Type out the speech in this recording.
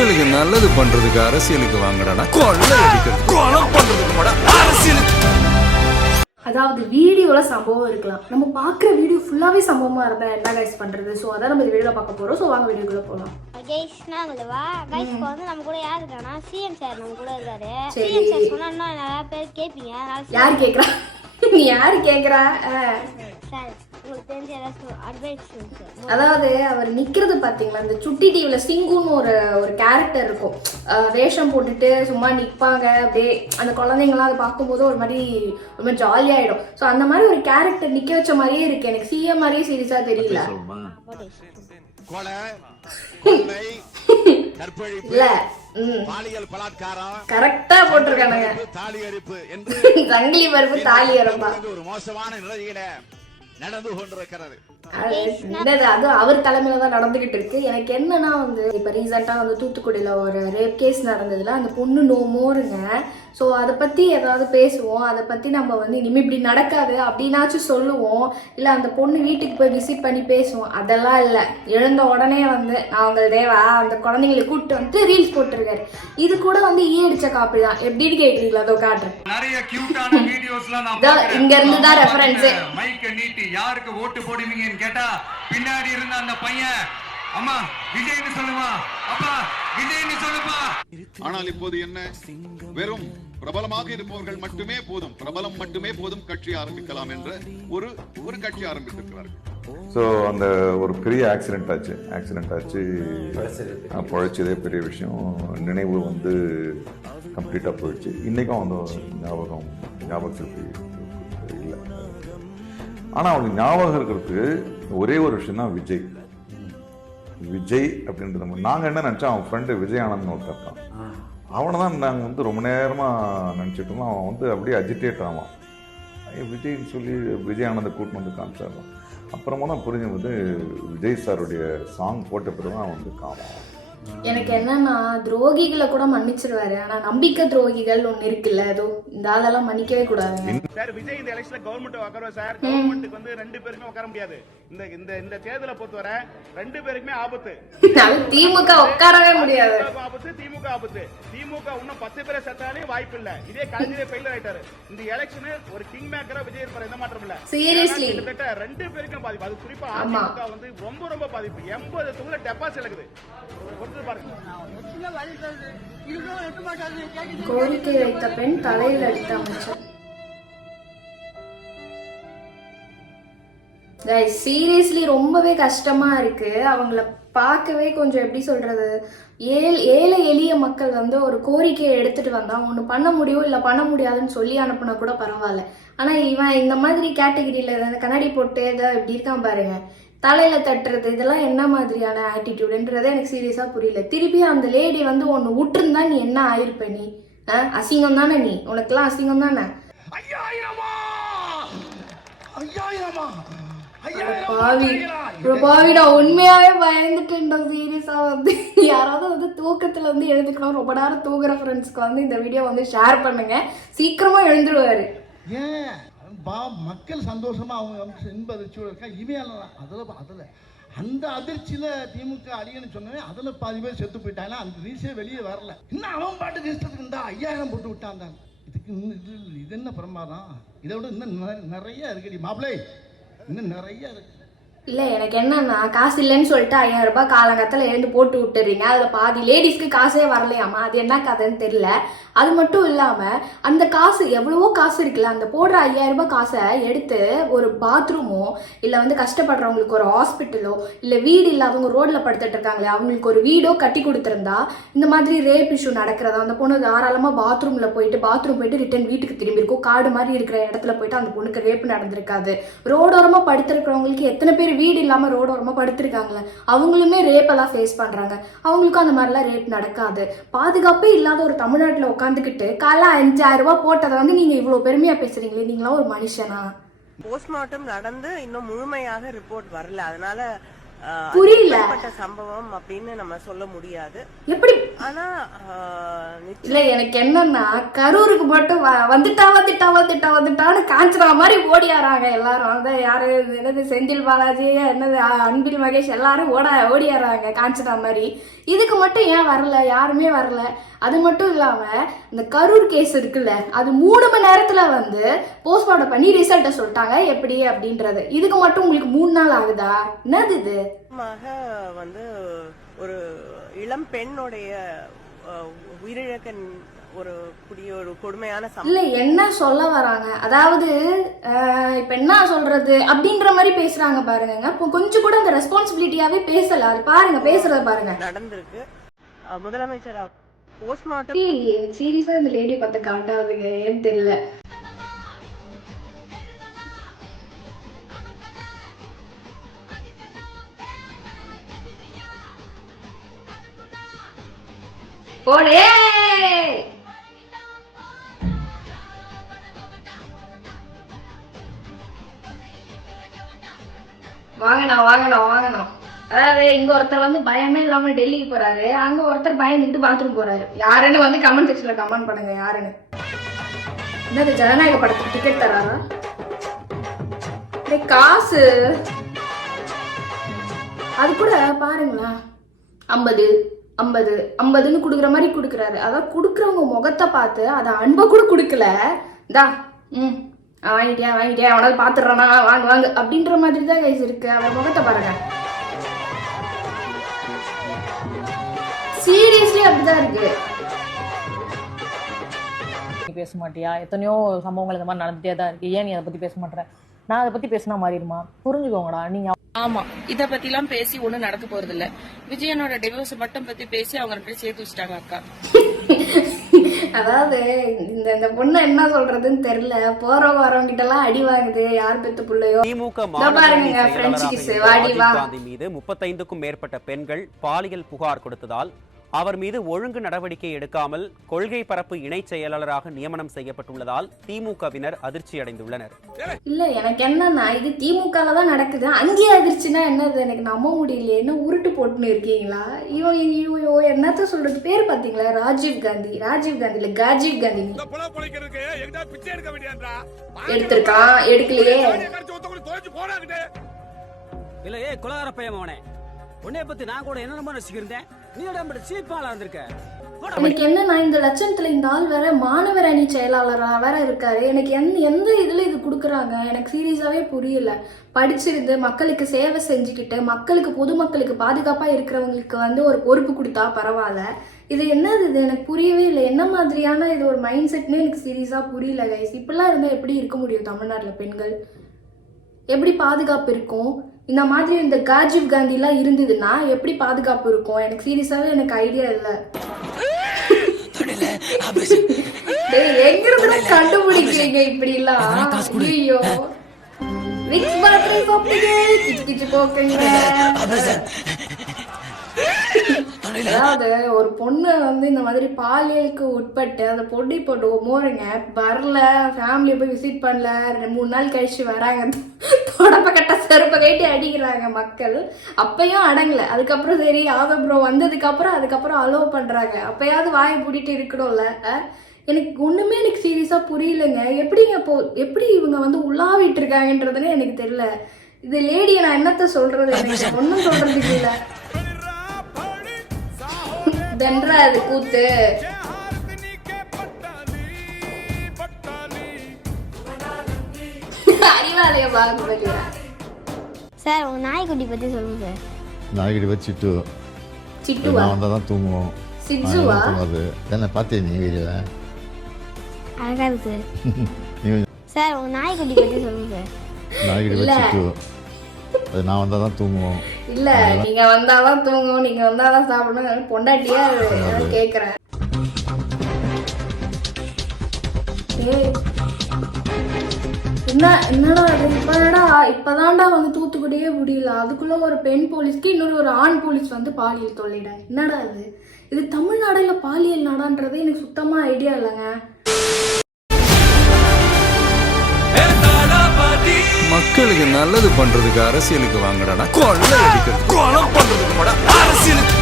மக்களுக்கு நல்லது பண்றதுக்கு அரசியலுக்கு வாங்கடா, கொள்ளை அடிக்கிறது கொலை பண்றதுக்கு கூட அரசியலுக்கு. அதாவது வீடியோல சம்பவம் இருக்கலாம், நம்ம பார்க்குற வீடியோ ஃபுல்லாவே சம்பவமா இருந்தா என்ன கைஸ் பண்றது? ஸோ அதான் நம்ம இந்த வீடியோல பார்க்க போறோம். ஸோ வாங்க வீடியோக்குள்ள போகலாம். இப்போ வந்து நம்ம கூட யார் இருக்கானா, சிஎம் சார் நம்ம கூட இருக்காரு. சிஎம் சார் சொன்னா நிறைய பேர் கேட்பீங்க. யார் கேட்குறா? நீ யாரு கேட்குறா? சார் உங்களுக்கு தெரிஞ்ச ஏதாச்சும் அட்வைஸ் சார். அதாவது அவர் நிக்கிறது பாத்தீங்களா, இந்த சுட்டி டிவில சிங்குன்னு ஒரு கேரக்டர் இருக்கும், வேஷம் போட்டுட்டு சும்மா நிற்பாங்க. அப்படியே அந்த குழந்தைங்களாம் அதை பார்க்கும்போது ஒரு மாதிரி ரொம்ப ஜாலியாயிடும். ஸோ அந்த மாதிரி ஒரு கேரக்டர் நிக்க வச்ச மாதிரியே இருக்கு. எனக்கு சிஎம் மாதிரியே சீரியஸா தெரியல. இல்ல கரெக்டா போட்டிருக்கானுங்க. சங்கிலி பருப்பு தாலி அறுப்பா ஒரு மோசமான நிலையில நடந்து கொண்டிருக்கிறது. அது அவர் தலைமையில தான் நடந்துகிட்டு இருக்கு. எனக்கு என்னன்னா வந்து இப்ப ரீசெண்டா வந்து தூத்துக்குடியில ஒரு ரேப் கேஸ் நடந்ததுல அந்த பொண்ணு நோ மோருங்க. ஸோ அதை பத்தி ஏதாவது பேசுவோம், அதை பத்தி நம்ம வந்து இனிமே இப்படி நடக்காது அப்படின்னாச்சும் சொல்லுவோம், இல்ல அந்த பொண்ணு வீட்டுக்கு போய் விசிட் பண்ணி பேசுவோம். அதெல்லாம் இல்லை. எழுந்த உடனே வந்து அவங்க தேவா அந்த குழந்தைங்களை கூப்பிட்டு வந்து ரீல்ஸ் போட்டிருக்காரு. இது கூட வந்து அடிச்ச காப்பி தான். எப்படின்னு கேக்குறீங்களா? அதோ காட்டுறேன். நிறைய கியூட்டான வீடியோஸ்லாம் நான் பாக்குறேன். இங்க இருந்து தான் ரெஃபரன்ஸ். மைக்க நீட்டி யாருக்கு ஓட்டு போடுவீங்கன்னு கேட்டா பின்னாடி இருந்த அந்த பையன் அம்மா விஜய்னு சொல்லுமா, அப்பா விஜய்னு சொல்லுமா. ஆனால் இப்போது என்ன, வெறும் பிரபலமாக இருப்பவர்கள் மட்டுமே போதும், பிரபலம் மட்டுமே போதும், கட்சி ஆரம்பிக்கலாம் என்ற ஒரு கட்சி ஆரம்பித்திருக்கிறார்கள். ஸோ அந்த ஒரு பெரிய ஆக்சிடென்ட் ஆச்சு, பழைச்சதே பெரிய விஷயம். நினைவு வந்து கம்ப்ளீட்டாக போயிடுச்சு. இன்றைக்கும் வந்து ஞாபகம் சக்தி இல்லை. ஆனால் அவங்க ஞாபகம் இருக்கிறதுக்கு ஒரே ஒரு விஷயம் தான் விஜய் அப்படின்றது. நாங்கள் என்ன நினச்சோம், அவன் ஃப்ரெண்டு விஜய் ஆனந்த்னு ஒருத்தர் தான். அவனை தான் நாங்கள் வந்து ரொம்ப நேரமாக நினச்சிட்டு இருந்தோம். அவன் வந்து அப்படியே அஜிடேட் ஆவான். விஜய்ன்னு சொல்லி விஜய் ஆனந்தை கூட்டின்னு வந்து காமிச்சாருவான். அப்புறமா தான் புரிஞ்சு விஜய் சாருடைய சாங் போட்ட பிறகு தான் வந்து காணும். எனக்கு என்னன்னா, துரோகிகளை கூட மன்னிச்சிருவாரு, ஆனா நம்பிக்கை துரோகிகள் ஒண்ணு இருக்குல்ல, அதோ இந்த ஆளெல்லாம் மன்னிக்கவே கூடாது. சார் விஜய் இந்த எலெக்ஷன்ல கவர்மெண்ட் உட்காருவா சார். கவர்மெண்ட்டுக்கு வந்து ரெண்டு பேருமே உட்கார முடியாது. இந்த இந்த இந்த தேர்தலை பொறுத்தவரை ரெண்டு பேருக்குமே ஆபத்து. திமுக உட்காரவே முடியாது. ஆபத்து, திமுக ஆபத்து. திமுக இன்னும் 10 பேரை செத்தாலே வாய்ப்பு இல்ல. இதே கலைஞரே ஃபெயிலியர் ஆயிட்டாரு. இந்த எலெக்ஷன் ஒரு கிங் மேக்கரா விஜய் இருப்பாரு, எந்த மாற்றம் இல்ல. சீரியஸ்லி கிட்டத்தட்ட ரெண்டு பேருக்கும் பாதிப்பு. அது குறிப்பா அதிமுக வந்து ரொம்ப ரொம்ப பாதிப்பு. 80 தொகுதியில டெபாசிட் இருக்குது. கோரிக்கை வைத்த பெண் தலையில் அடித்த அமைச்சர். சீரியஸ்லி ரொம்பவே கஷ்டமா இருக்கு. அவங்கள பார்க்கவே கொஞ்சம் எப்படி சொல்றது, ஏழை எளிய மக்கள் வந்து ஒரு கோரிக்கையை எடுத்துட்டு வந்தா ஒன்று பண்ண முடியும் இல்லை பண்ண முடியாதுன்னு சொல்லி அனுப்புனா கூட பரவாயில்ல. ஆனா இவன் இந்த மாதிரி கேட்டகிரியில கண்ணாடி போட்டு ஏதோ இப்படி இருக்கான் பாருங்க, தலையில தட்டுறது, இதெல்லாம் என்ன மாதிரியான ஆட்டிடியூடுன்றது எனக்கு சீரியஸா புரியல. திருப்பி அந்த லேடி வந்து ஒன்னு விட்டுருந்தா நீ என்ன ஆயிருப்ப? நீ அசிங்கம் தானே, நீ உனக்கெல்லாம் அசிங்கம் தானே. பாவிடா, உண்மையாவே பயந்துட்டேன்டா சீரியஸா. வந்து யாராவது வந்து தூக்கத்துல வந்து எழுந்துக்கணும், ரொம்ப நேரம் தூங்குற ஃப்ரெண்ட்ஸ்க்கு வந்து இந்த வீடியோ வந்து ஷேர் பண்ணுங்க, சீக்கிரமா எழுந்துருவாரு. மக்கள் சந்தோஷமா அவங்க இன்ப அதிர்ச்சியோட இருக்கா. அதில் அந்த அதிர்ச்சியில திமுக அழியன்னு சொன்னேன். அதுல பாதி பேர் செத்து போயிட்டாங்க. அந்த ரீசே வெளியே வரல. இன்னும் அவன் பாட்டுக்கு இஷ்டத்துக்கு இருந்தா 5000 போட்டு விட்டான். இதுக்கு இது என்ன பிரமாதம்? இதை விட இன்னும் நிறைய இருக்குடி மாப்பிள்ளை, இன்னும் நிறைய இருக்கு. இல்லை எனக்கு என்னன்னா, காசு இல்லைன்னு சொல்லிட்டு 5000 ரூபாய் காலங்கத்தில் எழுந்து போட்டு விட்டுறீங்க. அதில் பாதி லேடிஸ்க்கு காசே வரலையாமா. அது என்ன கதைன்னு தெரியல. அது மட்டும் இல்லாமல் அந்த காசு எவ்வளவோ காசு இருக்குல்ல, அந்த போடுற 5000 ரூபாய் காசை எடுத்து ஒரு பாத்ரூமோ இல்லை வந்து கஷ்டப்படுறவங்களுக்கு ஒரு ஹாஸ்பிட்டலோ இல்லை வீடு இல்லாதவங்க ரோட்டில் படுத்துட்டு இருக்காங்களே அவங்களுக்கு ஒரு வீடோ கட்டி கொடுத்துருந்தா இந்த மாதிரி ரேப் இஷ்யூ நடக்கிறதா, அந்த பொண்ணு தாராளமாக பாத்ரூம் போயிட்டு ரிட்டர்ன் வீட்டுக்கு திரும்பி இருக்கும். காடு மாதிரி இருக்கிற இடத்துல போயிட்டு அந்த பொண்ணுக்கு ரேப் நடந்திருக்காது. ரோடோரமாக படுத்திருக்கிறவங்களுக்கு எத்தனை பேர் வீடு இல்லாம ரோடோரமா படுத்திருக்காங்களே, அவங்களுமே ரேப் எல்லாம் ஃபேஸ் பண்றாங்க. அவங்களுக்கும் அந்த மாதிரிலாம் ரேப் நடக்காது. பாதுகாப்பே இல்லாத ஒரு தமிழ்நாட்டுல உட்காந்துக்கிட்டு காலைல 5000 ரூபாய் போட்டதை வந்து நீங்க இவ்வளவு பெருமையா பேசுறீங்களே, நீங்களா ஒரு மனுஷனா? போஸ்ட்மார்ட்டம் நடந்து இன்னும் முழுமையாக ரிப்போர்ட் வரல. அதனால புரியல. சம்பவம் அப்படின்னு நம்ம சொல்ல முடியாது. எப்படி? ஆனா இல்ல எனக்கு என்னன்னா கரூருக்கு மட்டும் வந்துட்டான்னு காஞ்சனா மாதிரி ஓடியாராங்க எல்லாரும். அந்த யாரு என்னது செந்தில் பாலாஜி என்னது அன்பில் மகேஷ் எல்லாரும் ஓடியாராங்க காஞ்சனா மாதிரி. இதுக்கு மட்டும் ஏன் வரல? யாருமே வரல. அது மட்டும் இல்லாம இந்த கரூர் கேஸ் இருக்குல்ல, அது 3 மணி நேரத்துல வந்து போஸ்ட்மார்ட்டம் பண்ணி ரிசல்ட்டை சொல்லிட்டாங்க எப்படி அப்படின்றது. இதுக்கு மட்டும் உங்களுக்கு 3 நாள் ஆகுதா? என்னது இது? வந்து ஒரு இளம் பெண்ணுடைய உயிரிழக்க ஒரு கொடுமையான இல்ல என்ன சொல்ல வராங்க, அதாவது இப்ப என்ன சொல்றது அப்படின்ற மாதிரி பேசுறாங்க பாருங்க. கொஞ்சம் கூட அந்த ரெஸ்பான்சிபிலிட்டியாவே பேசல. அது பாருங்க, பேசுறத பாருங்க. நடந்திருக்கு. முதலமைச்சர் போஸ்ட்மார்ட்டம் சீரியஸா இந்த லேடி பார்த்து காட்டாதுங்க, ஏன்னு தெரியல. போடே வாங்கணும். அதாவது இங்க ஒருத்தர் வந்து பயமே இல்லாம டெல்லிக்கு போறாரு, அங்க ஒருத்தர் பயந்துட்டு பாத்ரூம் போறாரு. யாருன்னு வந்து கமெண்ட் செக்ஷன்ல கமெண்ட் பண்ணுங்க யாருன்னு. என்னது ஜனநாயக படத்துக்கு டிக்கெட் தராரா? காசு அது கூட பாருங்களா, 50 குடுக்குற மாதிரி குடுக்குறாரு. அதான் குடுக்குறவங்க முகத்தை பார்த்து அதை அன்பை கூட குடுக்கல. தா வாங்கிட்டியா அவனால பாத்துடுறானா வாங்க அப்படின்ற மாதிரி தான் கைஸ் இருக்கு. அவன் முகத்தை பாருங்க, சீரியஸ்லி அப்படிதான் இருக்கு. நீ பேச மாட்டியா? எத்தனையோ சம்பவங்கள் இந்த மாதிரி நடந்துட்டே தான் இருக்கு. ஏன் நீ அதை பத்தி பேச மாட்டேற? நான் அதை பத்தி பேசினா மாறிடுமா? புரிஞ்சுக்கோங்கடா நீங்க. ஆமா, இத பத்தி எல்லாம் பேசி ஒண்ணும் நடக்க போறது இல்ல. விஜயனோட டிவோர்ஸ் மட்டும் பத்தி பேசி அவங்க 2 பேரும் சேர்த்து வச்சிட்டாங்க அக்கா. அதாவது இந்த பொண்ணு என்ன சொல்றதுன்னு தெரியல. போறவங்க வரவங்க கிட்ட எல்லாம் அடி வாங்குது. யார் பெத்த புள்ளையோ. திமுக காந்தி மீது 35க்கும் மேற்பட்ட பெண்கள் பாலியல் புகார் கொடுத்ததால் அவர் மீது ஒழுங்கு நடவடிக்கை எடுக்காமல் கொள்கை பரப்பு இணை செயலாளராக நியமனம் செய்யப்பட்டுள்ளதால் திமுகவினர் அதிர்ச்சி அடைந்துள்ளனர். இல்ல எனக்கு என்னன்னா, இது திமுகல தான் நடக்குது, அங்கேயே அதிர்ச்சினா என்னது எனக்கு நம்ப முடியல. என்ன உருட்டு போட்டுன்னு இருக்கீங்களா? ஐயோ என்னத்த சொல்றது, பேர் பாத்தீங்களா? ராஜீவ் காந்தி இல்ல காஜீவ் காந்தி. எடுத்திருக்கான், எடுக்கலையே. இல்ல ஏ குலகார பையன் உன்னை பத்தி நான் கூட என்ன ரசிக்கிறேன். நீ சீப்பாளா இருந்திருக்க. எனக்கு என்னன்னா, இந்த லட்சணத்துல இந்த ஆள் வேற மாணவர் அணி செயலாளரா வேற இருக்காரு. எனக்கு எந்த இதுல இது குடுக்குறாங்க எனக்கு சீரியஸாவே புரியல. படிச்சிருந்து மக்களுக்கு சேவை செஞ்சுக்கிட்டு மக்களுக்கு பொதுமக்களுக்கு பாதுகாப்பா இருக்கிறவங்களுக்கு வந்து ஒரு பொறுப்பு கொடுத்தா பரவாயில்ல. இது என்னது? இது எனக்கு புரியவே இல்லை. என்ன மாதிரியான இது ஒரு மைண்ட் செட்னு எனக்கு சீரியஸா புரியல கைஸ். இப்படிலாம் இருந்தா எப்படி இருக்க முடியும் தமிழ்நாட்டுல? பெண்கள் எப்படி பாதுகாப்பு இருக்கும்? இந்த மாதிரி இந்த ராஜீவ் காந்தி எல்லாம் இருந்ததுன்னா எப்படி பாதுகாப்பு இருக்கும்? எனக்கு சீரியஸாவே எனக்கு ஐடியா இல்ல. எங்க இருந்து கண்டுபிடிக்கிறீங்க இப்படி எல்லாம்? ஐயோ விக்ஸ் பாத்ரூம் சாப்பிடுங்க, கிச்சு போக்குங்க. அதாவது ஒரு பொண்ணு வந்து இந்த மாதிரி பாலியலுக்கு உட்பட்டு அந்த பொண்ணு போட்டு மோருங்க வரல, ஃபேமிலியை போய் விசிட் பண்ணல, 3 நாள் கழிச்சு வராங்க, தொடப்ப கட்ட செருப்ப கேட்டி அடிக்கிறாங்க மக்கள். அப்பயும் அடங்கல. அதுக்கப்புறம் சரி ப்ரோ வந்ததுக்கு அப்புறம் அலோவ் பண்றாங்க. அப்பயாவது வாயை பூட்டிட்டு இருக்கணும்ல. எனக்கு ஒண்ணுமே எனக்கு சீரியஸா புரியலங்க. எப்படி இவங்க வந்து உள்ளாவிட்டு இருக்காங்கன்றதுன்னு எனக்கு தெரியல. இது லேடியை நான் என்னத்த சொல்றது, எனக்கு ஒன்னும் சொல்றதுக்கு இல்ல. வென்றா அது கூத்து. அறிவாலய பாகுபலியா? சார் உங்க நாய்க்குட்டி பத்தி சொல்லுங்க சார். நாய்க்குட்டி பத்தி சிட்டுவா? நான் வந்தா தான் தூங்குவோம். சிட்சுவா? என்ன பாத்தே நீ வீடியோல? அழகா இருக்கு சார். உங்க நாய்க்குட்டி பத்தி சொல்லுங்க சார். நாய்க்குட்டி பத்தி சிட்டு. அது நான் வந்தா தான் தூங்குவோம். இல்ல நீங்க வந்தாதான் தூங்கும், நீங்க வந்தாதான் சாப்பிடணும். பொண்டாட்டியா கேக்குறேன். என்னடா இப்பதான்டா வந்து தூத்துக்குடியே முடியல, அதுக்குள்ள ஒரு பெண் போலீஸ்க்கு இன்னொரு ஒரு ஆண் போலீஸ் வந்து பாலியல் தொல்லைடா. என்னடா இது தமிழ்நாடு இல்ல பாலியல் நாடான்றது எனக்கு சுத்தமா ஐடியா இல்லைங்க. மக்களுக்கு நல்லது பண்றதுக்கு அரசியலுக்கு வாங்கடா கொள்ளை அடிக்கிறது கொலை பண்றதுக்கு அரசியலுக்கு